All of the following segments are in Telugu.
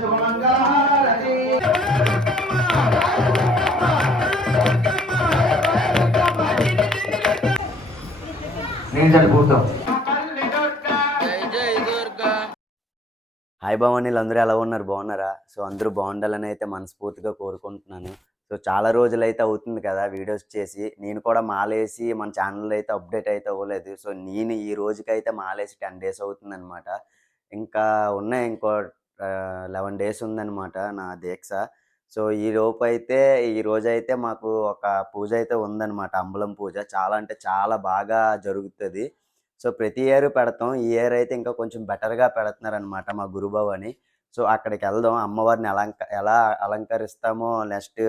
హాయ్ భవానీలు అందరూ ఎలా ఉన్నారు? బాగున్నారా? సో అందరూ బాగుండాలని అయితే మనస్ఫూర్తిగా కోరుకుంటున్నాను. సో చాలా రోజులైతే అవుతుంది కదా వీడియోస్ చేసి. నేను కూడా మాలేసి మన ఛానల్‌లో అయితే అప్డేట్ అయితే అవ్వలేదు. సో నేను ఈ రోజుకైతే మాలేసి 10 డేస్ అవుతుందనమాట. ఇంకా ఉన్నాయి ఇంకో 11 డేస్ ఉందనమాట నా దీక్ష. సో ఈలోపైతే ఈరోజైతే మాకు ఒక పూజ అయితే ఉందనమాట. అంబలం పూజ. చాలా అంటే చాలా బాగా జరుగుతది. సో ప్రతి ఇయర్ పెడతాం. ఈ ఇయర్ అయితే ఇంకా కొంచెం బెటర్‌గా పెడుతున్నారనమాట మా గురుభవాని. సో అక్కడికెళ్దాం. అమ్మవారిని ఎలా అలంకరిస్తామో నెక్స్ట్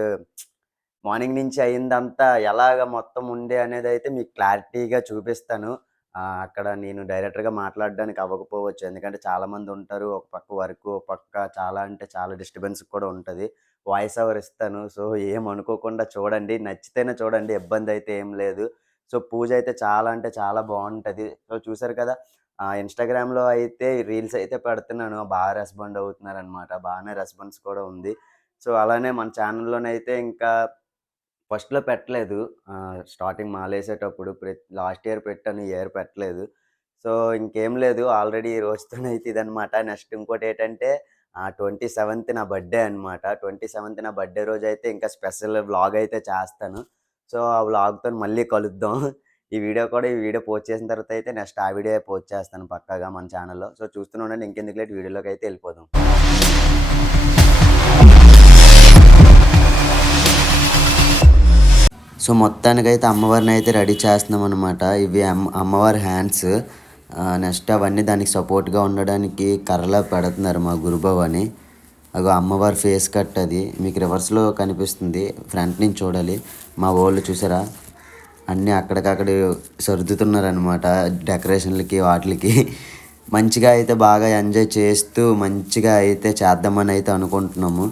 మార్నింగ్ నుంచి అయిందంతా ఎలాగ మొత్తం ఉండే అనేదైతే మీకు క్లారిటీగా చూపిస్తాను. అక్కడ నేను డైరెక్టర్‌గా మాట్లాడడానికి అవ్వకపోవచ్చు. ఎందుకంటే చాలామంది ఉంటారు. ఒక పక్క వర్కు, ఒక పక్క చాలా అంటే చాలా డిస్టర్బెన్స్ కూడా ఉంటది. వాయిస్ ఓవర్ ఇస్తాను. సో ఏమనుకోకుండా చూడండి. నచ్చితేనే చూడండి. ఇబ్బందయితే ఏం లేదు. సో పూజ అయితే చాలా అంటే చాలా బావుంటది. సో చూసారు కదా! ఇన్‌స్టాగ్రామ్‌లో అయితే రీల్స్ అయితే పెడుతున్నాను. బాగా రెస్పాండ్ అవుతున్నారనమాట. బాగానే రెస్పాన్స్ కూడా ఉంది. సో అలానే మన ఛానల్‌లోనైతే ఇంకా ఫస్ట్‌లో పెట్టలేదు. స్టార్టింగ్ మాలేసేటప్పుడు లాస్ట్ ఇయర్ పెట్టాను. ఈ ఇయర్ పెట్టలేదు. సో ఇంకేం లేదు. ఆల్రెడీ ఈ రోజుతోనైతే ఇదనమాట. నెక్స్ట్ ఇంకోటేటంటే 27థ్ నా బర్త్‌డే అనమాట. 27థ్ నా బర్త్‌డే రోజైతే ఇంకా స్పెషల్ వ్లాగ్ అయితే చేస్తాను. సో ఆ వ్లాగ్‌తోని మళ్ళీ కలుద్దాం. ఈ వీడియో పోస్ట్ చేసిన తర్వాత అయితే నెక్స్ట్ ఆ వీడియో పోస్ట్ చేస్తాను పక్కాగా మన ఛానల్‌లో. సో చూస్తూనే ఉండండి. ఇంకెందుకు లేట్ వీడియోలోకైతే వెళ్ళిపోదాం. సో మొత్తానికైతే అమ్మవారిని అయితే రెడీ చేస్తున్నామనమాట. ఇవి అమ్మవారి హ్యాండ్స్. నెక్స్ట్ అవన్నీ దానికి సపోర్ట్‌గా ఉండడానికి కర్రలా పెడుతున్నారు మా గురుభవాని. అగో అమ్మవారి ఫేస్ కట్ అది. మీకు రివర్స్‌లో కనిపిస్తుంది. ఫ్రంట్ నుంచి చూడాలి. మా వోళ్ళు చూసారా? అన్నీ అక్కడికక్కడ సర్దుతున్నారనమాట డెకరేషన్‌లకి వాటిలకి. మంచిగా అయితే బాగా ఎంజాయ్ చేస్తూ మంచిగా అయితే చేద్దామని అయితే అనుకుంటున్నాము.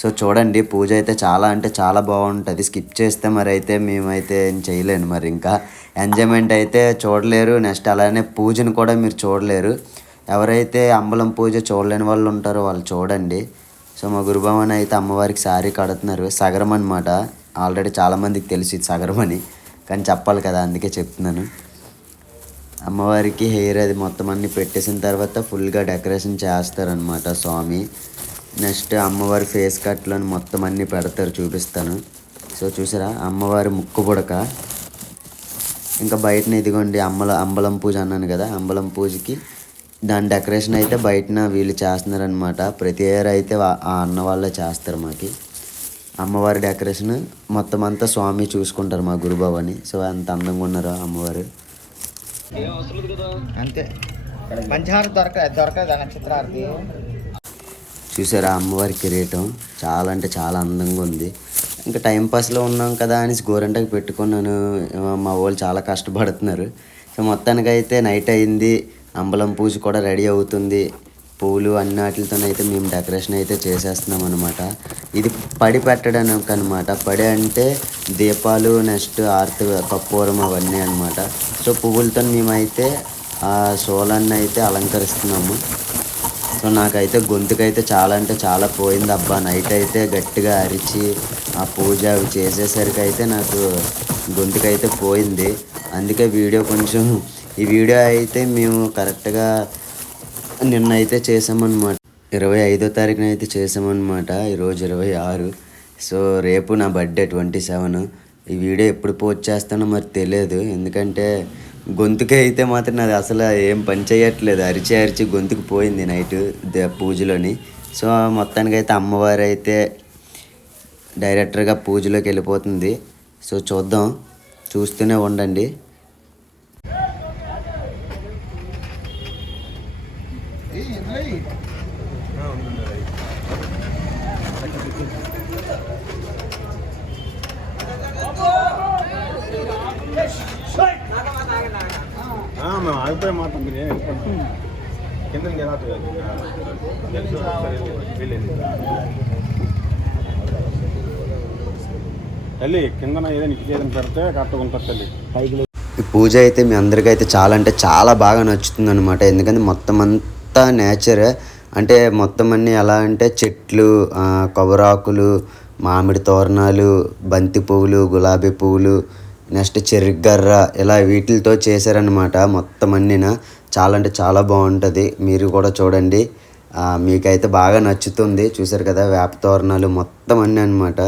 సో చూడండి పూజ అయితే చాలా అంటే చాలా బాగుంటుంది. స్కిప్ చేస్తే మరి అయితే మేమైతే ఏం చేయలేను. మరి ఇంకా ఎంజాయ్మెంట్ అయితే చూడలేరు. నెక్స్ట్ అలానే పూజను కూడా మీరు చూడలేరు. ఎవరైతే అంబలం పూజ చూడలేని వాళ్ళు ఉంటారో వాళ్ళు చూడండి. సో మా గురుభవన్ అయితే అమ్మవారికి శారీ కడుతున్నారు. సగరం అనమాట. ఆల్రెడీ చాలామందికి తెలుసు ఇది సగరం అని, కానీ చెప్పాలి కదా అందుకే చెప్తున్నాను. అమ్మవారికి హెయిర్ అది మొత్తం అన్నీ పెట్టేసిన తర్వాత ఫుల్గా డెకరేషన్ చేస్తారనమాట స్వామి. నెక్స్ట్ అమ్మవారి ఫేస్ కట్లను మొత్తం అన్నీ పెడతారు, చూపిస్తాను. సో చూసారా అమ్మవారి ముక్కు పుడక. ఇంకా బయటన ఇదిగోండి అంబలం పూజ అన్నాను కదా, అంబలం పూజకి దాని డెకరేషన్ అయితే బయటన వీళ్ళు చేస్తున్నారనమాట. ప్రతి ఇయర్ అయితే ఆ అన్న వాళ్ళే చేస్తారు మాకి. అమ్మవారి డెకరేషన్ మొత్తం అంతా స్వామి చూసుకుంటారు మా గురుభవాని. సో అంత అందంగా ఉన్నారు అమ్మవారు. అంతే పంచహార దొరకదా నక్షత్రారతి. చూసారా అమ్మవారి కిరీటం చాలా అంటే చాలా అందంగా ఉంది. ఇంకా టైంపాస్లో ఉన్నాం కదా అని గోరంటకి పెట్టుకున్నాను. మా వాళ్ళు చాలా కష్టపడుతున్నారు. సో మొత్తానికైతే నైట్ అయింది. అంబలం పూజ కూడా రెడీ అవుతుంది. పూలు అన్నిటితోనైతే మేము డెకరేషన్ అయితే చేసేస్తున్నాం అనమాట. ఇది పడి పెట్టడానికి అనమాట. పడి అంటే దీపాలు, నెక్స్ట్ ఆర్తి కర్పూరం అవన్నీ అనమాట. సో పువ్వులతో మేమైతే ఆ సోలాన్ని అయితే అలంకరిస్తున్నాము. సో నాకైతే గొంతుకైతే చాలా అంటే చాలా పోయింది అబ్బా. నైట్ అయితే గట్టిగా అరిచి ఆ పూజ అవి చేసేసరికి అయితే నాకు గొంతుకైతే పోయింది. అందుకే ఈ వీడియో అయితే మేము కరెక్ట్గా నిన్నైతే చేసామన్నమాట. 25వ తారీఖున అయితే చేసామన్నమాట. ఈరోజు 26. సో రేపు నా బర్త్డే 27. ఈ వీడియో ఎప్పుడు పోస్ట్ చేస్తానో మరి తెలియదు. ఎందుకంటే గొంతుకి అయితే మాత్రం నాది అసలు ఏం పని చేయట్లేదు. అరిచి గొంతుకు పోయింది నైట్ పూజలోని. సో మొత్తానికైతే అమ్మవారు అయితే డైరెక్టర్గా పూజలోకి వెళ్ళిపోతుంది. సో చూద్దాం, చూస్తూనే ఉండండి. మేము ఆగిపోయి మాత్రం కింద తల్లి కింద ఏదైనా ఇచ్చేదని పెడితే కరెక్ట్గా ఉంటుంది తల్లి. ఈ పూజ అయితే మీ అందరికీ అయితే చాలా అంటే చాలా బాగా నచ్చుతుంది అనమాట. ఎందుకంటే మొత్తం అంతా నేచర్. అంటే మొత్తం అన్నీ ఎలా అంటే చెట్లు, కొబ్బరాకులు, మామిడి తోరణాలు, బంతి పువ్వులు, గులాబీ పువ్వులు, నెక్స్ట్ చెరుగ్గర్ర, ఇలా వీటితో చేశారనమాట మొత్తం అన్నీనా. చాలా అంటే చాలా బాగుంటుంది, మీరు కూడా చూడండి. మీకైతే బాగా నచ్చుతుంది. చూసారు కదా వేప తోరణాలు మొత్తం అన్నీ అనమాట.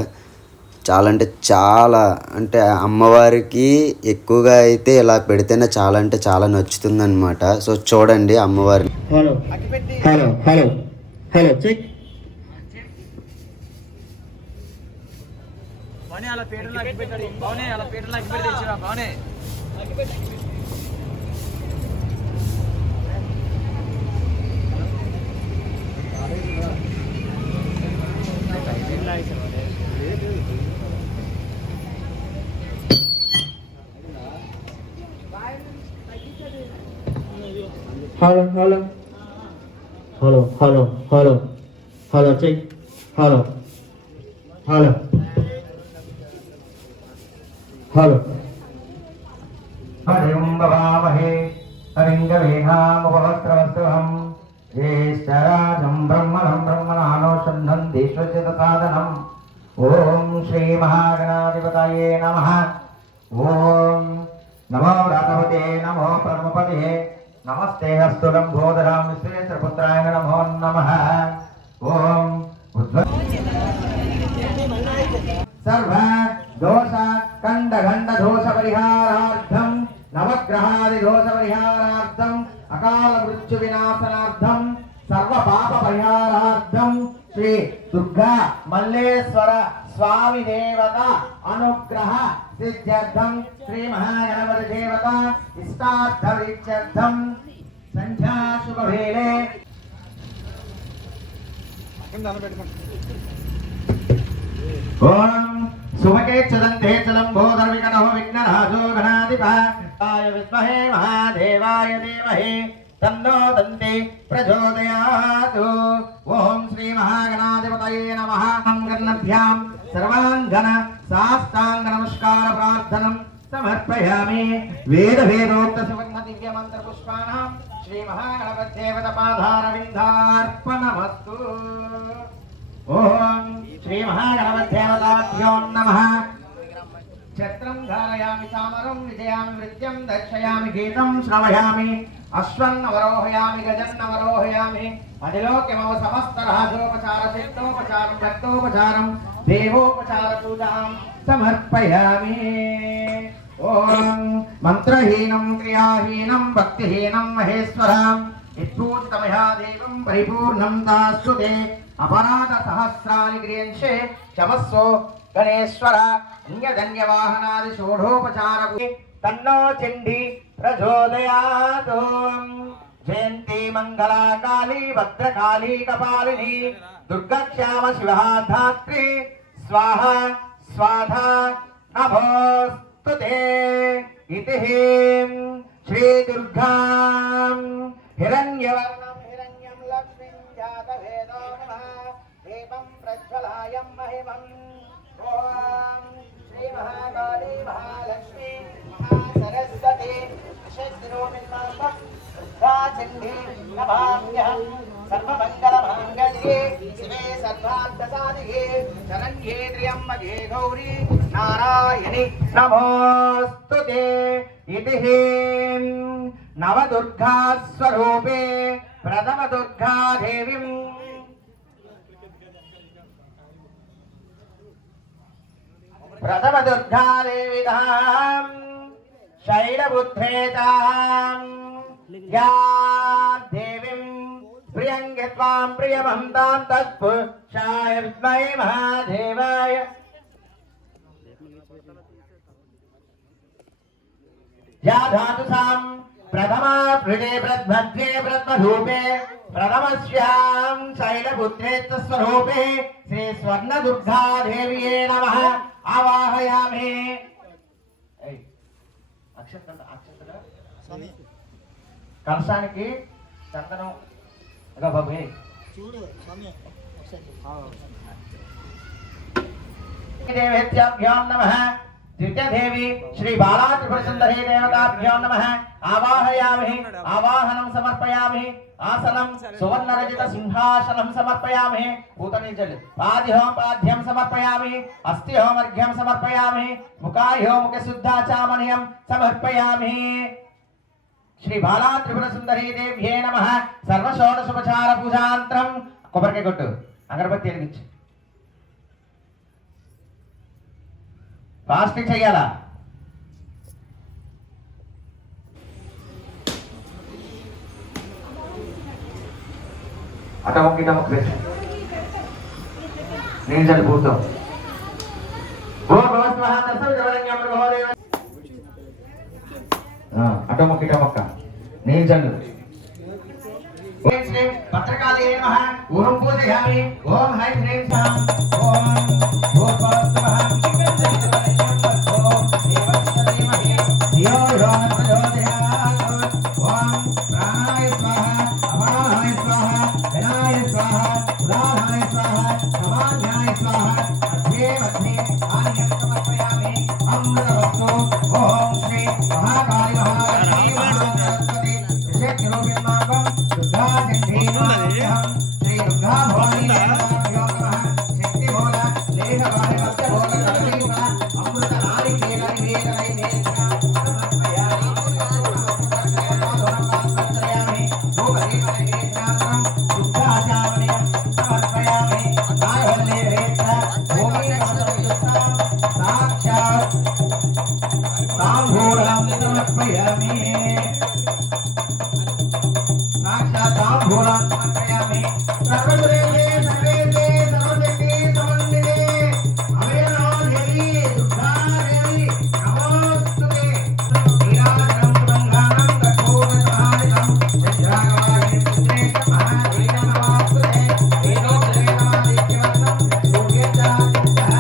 చాలా అంటే చాలా, అంటే అమ్మవారికి ఎక్కువగా అయితే ఇలా పెడితేనే చాలా అంటే చాలా నచ్చుతుంది అనమాట. సో చూడండి అమ్మవారిని. Hello hello hello hello check. Hello hello hello hello hello hello check. Hello hello hello హరిం హరింగవేహాముపవస్త్రవస్త్రహం జ్యేష్ఠరాజం బ్రహ్మణం బ్రహ్మణానోషంధం దేశోచిత సాధనం. ఓం శ్రీ మహాగణాధిపతయే నమః. ఓం నమో వ్రతపతే నమో పరమపతే నమస్తే అస్తు లంబోదరాం విశ్వేశ్వరపుత్రాయ నమో నమః. ఓం సర్వ దోష కండ గండ దోష పరిహారార్థం, నవగ్రహాది దోష పరిహారార్థం, అకాల మృత్యు వినాశనార్థం, సర్వ పాప పరిహారార్థం శ్రీ దుర్గా మల్లేశ్వర స్వామి దేవత అనుగ్రహ సిద్ధ్యర్థం, శ్రీ మహాగణపతి దేవత ఇష్టార్థ విద్యర్థం సంధ్యా శుభవేళే ఓం సుమకే చదంతే చలంబోదర వికటో విఘ్ననాశో గణాధిపాయ విద్మహే మహాదేవాయ ధీమహి తన్నో దంతి ప్రచోదయాతు. ఓం శ్రీ మహాగణాధిపతయే నమః. గణభ్యాం సర్వాంగన సాష్టాంగ నమస్కార ప్రార్థనం సమర్పయామి. వేద వేదోక్త సువర్ణ దివ్య మంత్ర పుష్పాణం శ్రీ మహాగణపతి దేవత పాదారవిందార్పణమస్తు. ఓం శ్రీ మహాగణపతి దేవతాభ్యో నమః. ఛత్రం ధారయామి చామరం విజయామి నృత్యం దర్శయామి గీతం శ్రవయామి అశ్వన్నవరోహయామి గజన్నవరోహయామి అధిలోక్యమవ సమస్త రాజోపచార చిత్తోపచారం భక్తోపచారం దేవోపచార పూజాం సమర్పయామి. ఓం మంత్రహీనం క్రియాహీనం భక్తిహీనం మహేశ్వరం విద్భూతమయా దేవం పరిపూర్ణం దాస్తుతే. అపరాధ సహస్రాని క్రియంశే క్షమస్వో గణేశ్వర. అన్యధన్యవాహనాది షోఢోపచార తన్నో చండీ ప్రచోదయాతు. జయంతి మంగళా కాళీ భద్రకాళీ కపాలిని దుర్గక్షామ శివ ధాత్రి స్వాహ స్వాధా నభోస్తుతే. ఇతి శ్రీ దుర్గా హిరణ్యవర్ణం హిరణ్యం లక్ష్మీం జాతవేదో నమః. దీపం ప్రజ్వలాయం మహిమం. ఓం శ్రీ మహాకాళీ మహాలక్ష్మీ మహాసరస్వతి విశేషిరోమిన్మాంబం దుర్గాచండీ నమామ్యహం. సర్వమంగళమాంగళ్యే శివే సర్వార్థసాధికే శరణ్యే త్ర్యంబకే గౌరీ నారాయణి నమోస్తుతే. ఇతి నవదుర్గా స్వరూపే ప్రథమ దుర్గా దేవీం ప్రథమ దుర్గా దేవితాం శైలబుద్ధేతాం యా దేవీం ప్రియంగత్వాం ప్రియమంతాం తత్పురుషాయ విద్మహే మహాదేవాయ యా ధాతుసాం ప్రథమా హృదే ప్రద్మధ్యే ప్రద్మధూపే ప్రథమస్యాం శైలబుద్ధే స్వరూపే శ్రీ స్వర్ణ దుర్గా దేవియే నమః. ఆవాహయామి. కంసానికి చందనం బాబు దేవేత్యాభ్యో నమః. ద్వితీయదేవి శ్రీ బాలా త్రిపుర సుందరీ దేవతాభ్యో నమః. ఆవాహయామి. ఆవాహనం సమర్పయామి. ఆసనం సువర్ణరజిత సింహాసనం సమర్పయామి పూతనిజలి పాద్యం సమర్పయామి అస్థిహోమర్ఘ్యం సమర్పయామి ముఖాహ్యోముఖ శుద్ధాచామనియం సమర్పయామి శ్రీ బాలా త్రిపుర సుందరీ దేవ్యే నమః సర్వషోడశోపచార పూజాంతరం కొబ్బరికాయ కొట్టు అగరబత్తి వెలిగించు ఫాస్టింగ్ చెయ్యాలా అటమొక్క ఇటమొక్క పెట్టు నేను చనిపోతాం అటమొక్క ఇటమొక్క నేను చల్లు పత్రకాళే నమః ఓం పూజయామి ఓం హై హ్రీం సాం ఓం భూర్భువః ఓం దేవస్య ధియో యో నః ప్రచోదయాత్ ఓం ప్రాణాయ స్వాహా అపానాయ స్వాహా ధనాయ స్వాహా ఉదానాయ స్వాహా సమాన్యాయ స్వాహా అధ్యే మధ్యే ఆనియం సమర్పయామి అమృతవస్తు ఓం శ్రీ మహాకాళి మహాలక్ష్మీ మహాసరస్వతి విశేషరూపిణాంగం శ్రీ దుర్గా భవానీ దేవతాభ్యో నమః శక్తి బోల లేహ వారి మధ్య బోల కదలీమ అమృత నారికేల నివేదన నివేదన సమర్పయామి భూగరీవ నివేదనాం శుద్ధాచామనియం సమర్పయామి నాయవల్లే రేత్ర భూమి సమర్పయుక్తాం సాక్షాత్ తాంబూలం సమర్పయామి तांबूलान् समर्पयामि सर्वदेवे सर्वेदे सर्वशक्ति समन्विते अमेनादेवी दुर्गादेवी नमोस्तुते नीराजनं सुगन्धानं रघुवंशमालितं चन्द्रागवाय पुत्रे महादेवी नमोस्तुते वेदोक्ते नमादित्यवन्तं योगेन्द्रादित्यः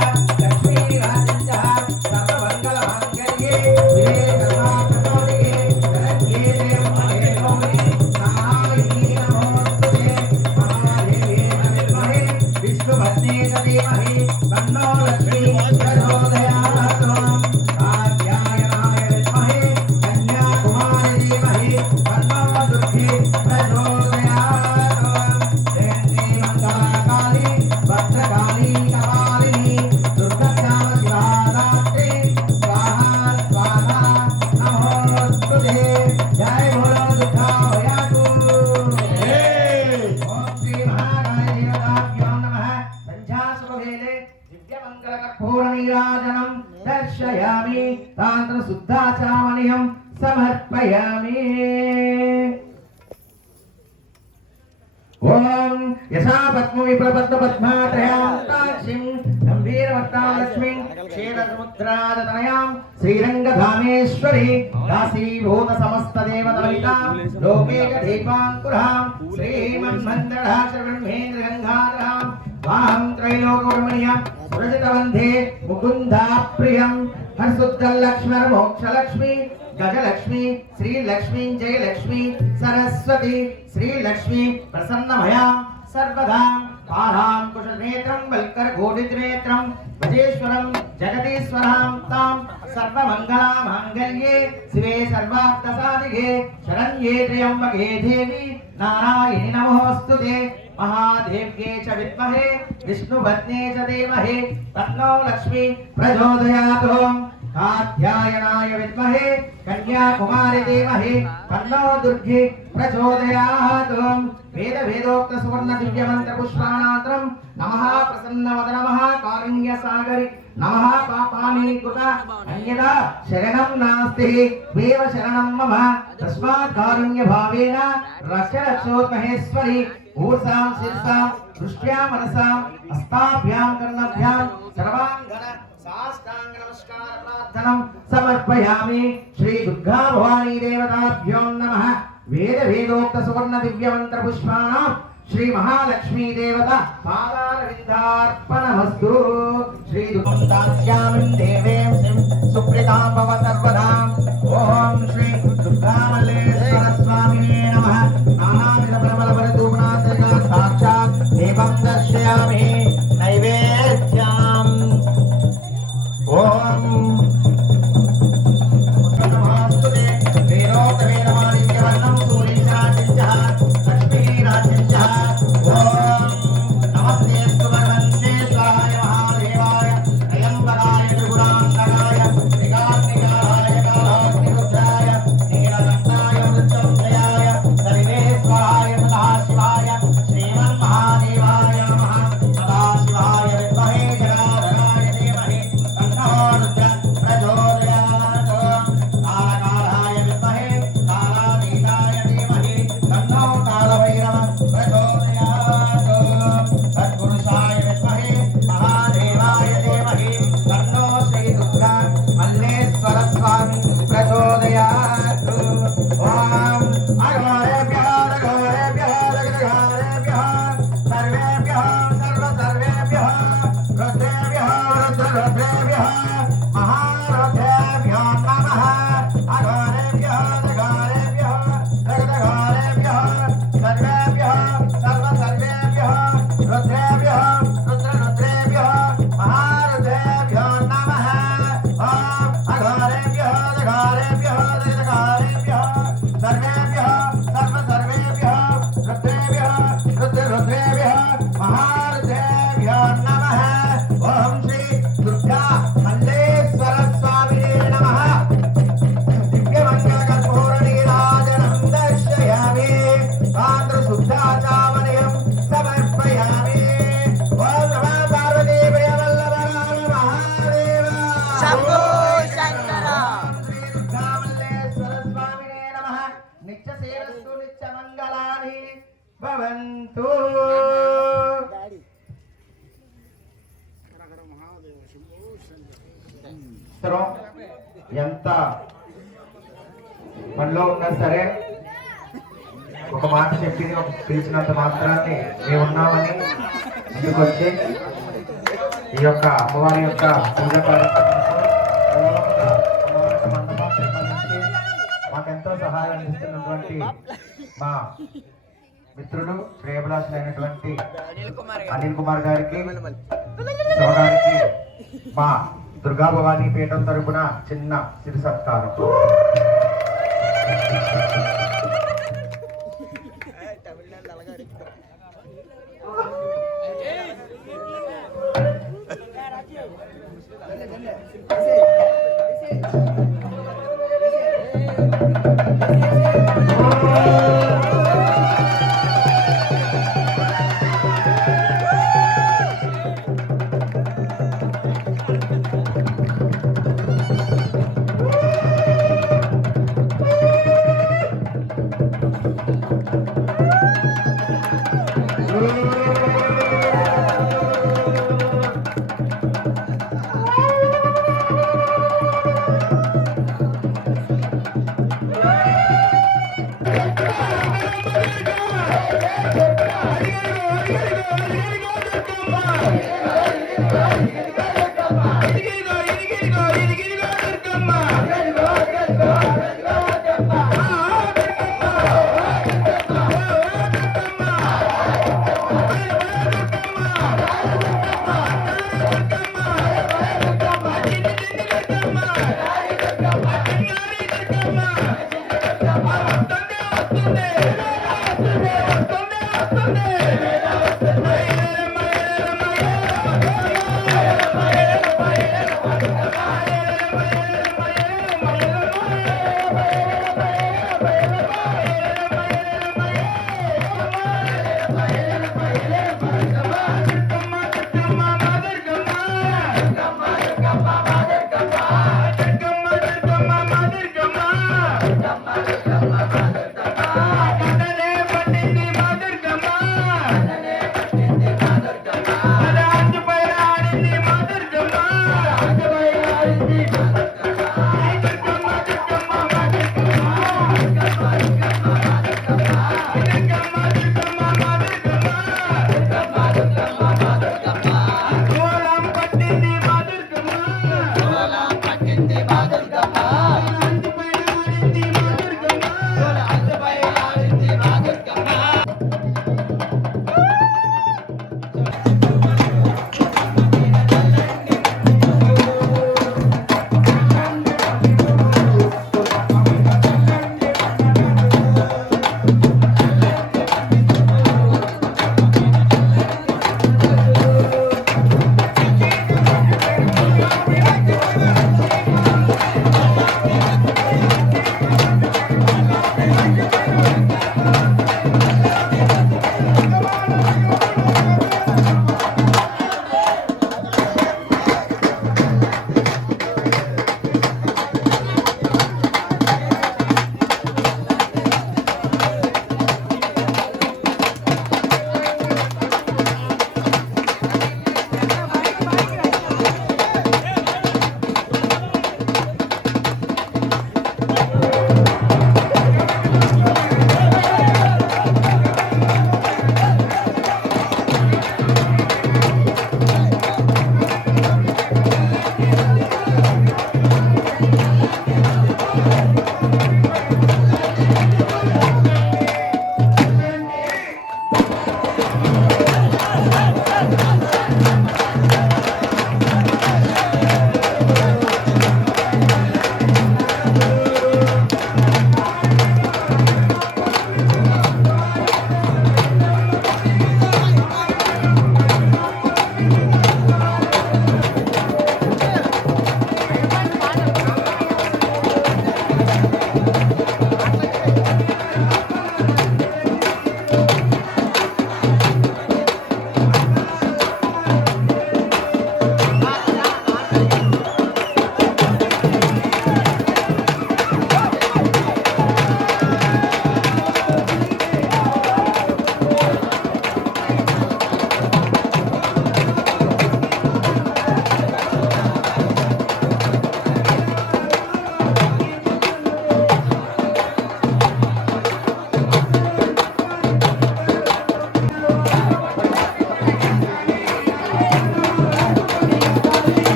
लक्ष्मीरादित्यः सर्वमङ्गलमाङ्गल्ये शिवे सर्वार्थसाधिके शरण्ये त्र्यम्बके गौरी धीमहि तन्नो लक्ष्मी प्रचोदयात् कात्यायनाय विद्महे कन्याकुमारी धीमहि तन्नो दुर्गे प्रचोदयात् जयन्ती मङ्गलाकाली भद्रकाली कपालिनी दुर्गाक्षमा शिवा दात्री स्वाहा स्वाहा नमोस्तुते जय बोलो दुर्गा भयातु ओम श्री महाकाली देवताभ्यो नमः संध्यासुभवेले दिव्यमङ्गलकर्पूरनीराजनं दर्शयामि तान्त्रशुद्धाचामनिहं समर्पयामि ओम यशा पद्मविप्रपद्मपद्मात्रयान्ताक्षिं गम्भीरवक्तां लक्ष्मीं क्षीरसमुद्रादतनयां श्रीरङ्गधामेश्वरी दासीभूतसमस्तदेवतवनितां लोकेकदीपाङ्कुरां श्रीमन्मन्दराचरब्रह्मेन्द्रगङ्गाधरां वाहं त्रैलोकवर्मणीयं सुरजितवन्धे मुकुन्दाप्रियं हर्षुद्धलक्ष्मरमोक्षलक्ष्मी गजलक्ष्मी श्रीलक्ष्मी जयलक्ष्मी सरस्वती श्रीलक्ष्मी प्रसन्नमयां सर्वदा पारां कुशनेत्रं वल्करघोटिनेत्रं वजेश्वरं जगदीश्वरां तां सर्वमङ्गलामाङ्गल्ये शिवे सर्वार्थसाधिके शरण्ये त्र्यम्बके देवी नारायणि नमोस्तुते महादेव्ये च विद्महे विष्णुपत्न्ये च धीमहि तन्नो लक्ष्मी प्रचोदयात् कात्यायनाय विद्महे कन्याकुमारी धीमहि तन्नो दुर्गे प्रचोदयात् वेद वेदोक्त सुवर्ण दिव्य मंत्र पुष्पाणात्रं नमः प्रसन्नवदन नमः कारुण्य सागरि नमः पापानि कृत अन्यदा शरणं नास्ति देव शरणं मम तस्मात् कारुण्य भावेन रक्ष रक्षोत् महेश्वरी ऊर्सां शीर्षां दृष्ट्या मनसां हस्ताभ्यां कर्णभ्यां सर्वांगन साष्टांग नमस्कार प्रार्थनं समर्पयामि श्री दुर्गा भवानी देवताभ्यो नमः वेद वेदोक्त सुवर्ण दिव्य मंत्र पुष्पाणां श्री महालक्ष्मी देवता पादारविन्दार्पणमस्तु श्री दुर्गास्यामिं देवीं सुप्रीतां भव सर्वदा ओम श्री दुर्गा मल्लेश्वर स्वामिने नमः नानाविध प्रबलबलधूपनाथका साक्षात् देवं दर्शयामि नैवेद्यम् ओम नमस्ते वेदोक्त वेदमादित्यवर्णं सूर्यचाचित्यः लक्ष्मी అవసరం ఎంత మనలో ఉన్నా సరే ఒక మాట చెప్పి పిలిచినంత మాత్రాన్ని మేము ఉన్నామని ముందుకు వచ్చి ఈ యొక్క అమ్మవారి యొక్క పూజ మండపాన్ని మాకెంతో సహాయం అందిస్తున్నటువంటి మా మిత్రుడు శ్రేయభిలాషులైనటువంటి అనిల్ కుమార్ గారికి శివగారికి మా దుర్గా భవానీ పీఠం తరపున చిన్న సిరి సత్కారం. Sunday.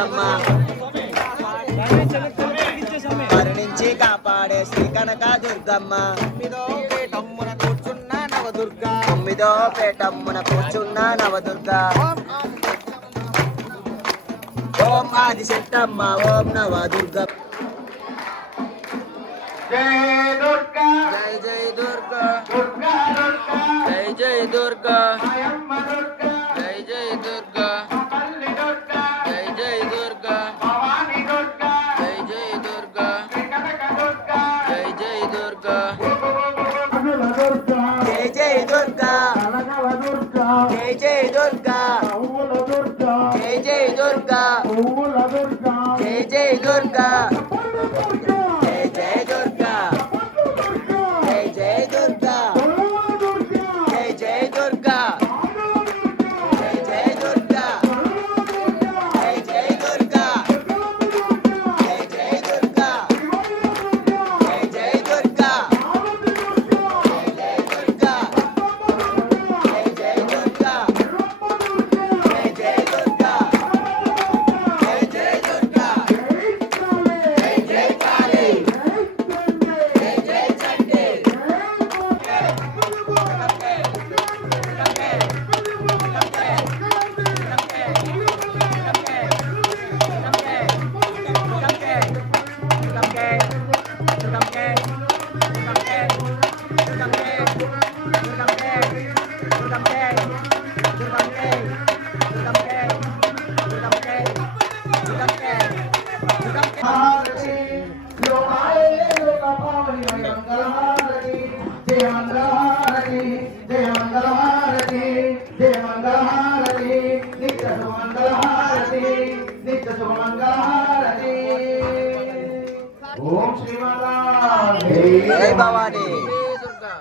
దుర్గమ్మ కరుణించి కాపాడే శ్రీ కనక దుర్గమ్మ తొమ్మిదో పేటమ్మున కూర్చున్న నవదుర్గ ఓం ఆదిశక్తమ్మ ఓం నవదుర్గ జయ దుర్గా జై జై దుర్గా దుర్గా దుర్గా జై జై దుర్గా అయమ్మ దుర్గా జై జై దుర్గా తల్లి దుర్గా జై జై దుర్గా భవాని దుర్గా జై జై దుర్గా శ్రీ కనక దుర్గా జై జై దుర్గా దుర్గా జై జై దుర్గా కనకల దుర్గా జై జై దుర్గా పువ్వుల దుర్గా జై జై దుర్గా పువ్వుల దుర్గా జై జై దుర్గా దుర్గా జై జై దుర్గా జై జై దుర్గా జై జై దుర్గా జై జై దుర్గా జై జై దుర్గా జై జై దుర్గా జై జై దుర్గా జై జై దుర్గా జై జై దుర్గా జై జై దుర్గా జై జై దుర్గా జై జై కాళీ జై జై చండి హారతి లోకాయ లోకపావని మంగళహారతి జయ మంగళహారతి జయ మంగళహారతి జయ మంగళహారతి నిత్య సుమంగళహారతి నిత్య సుమంగళహారతి ఓం శ్రీమాతాయే జై భవాని దుర్గా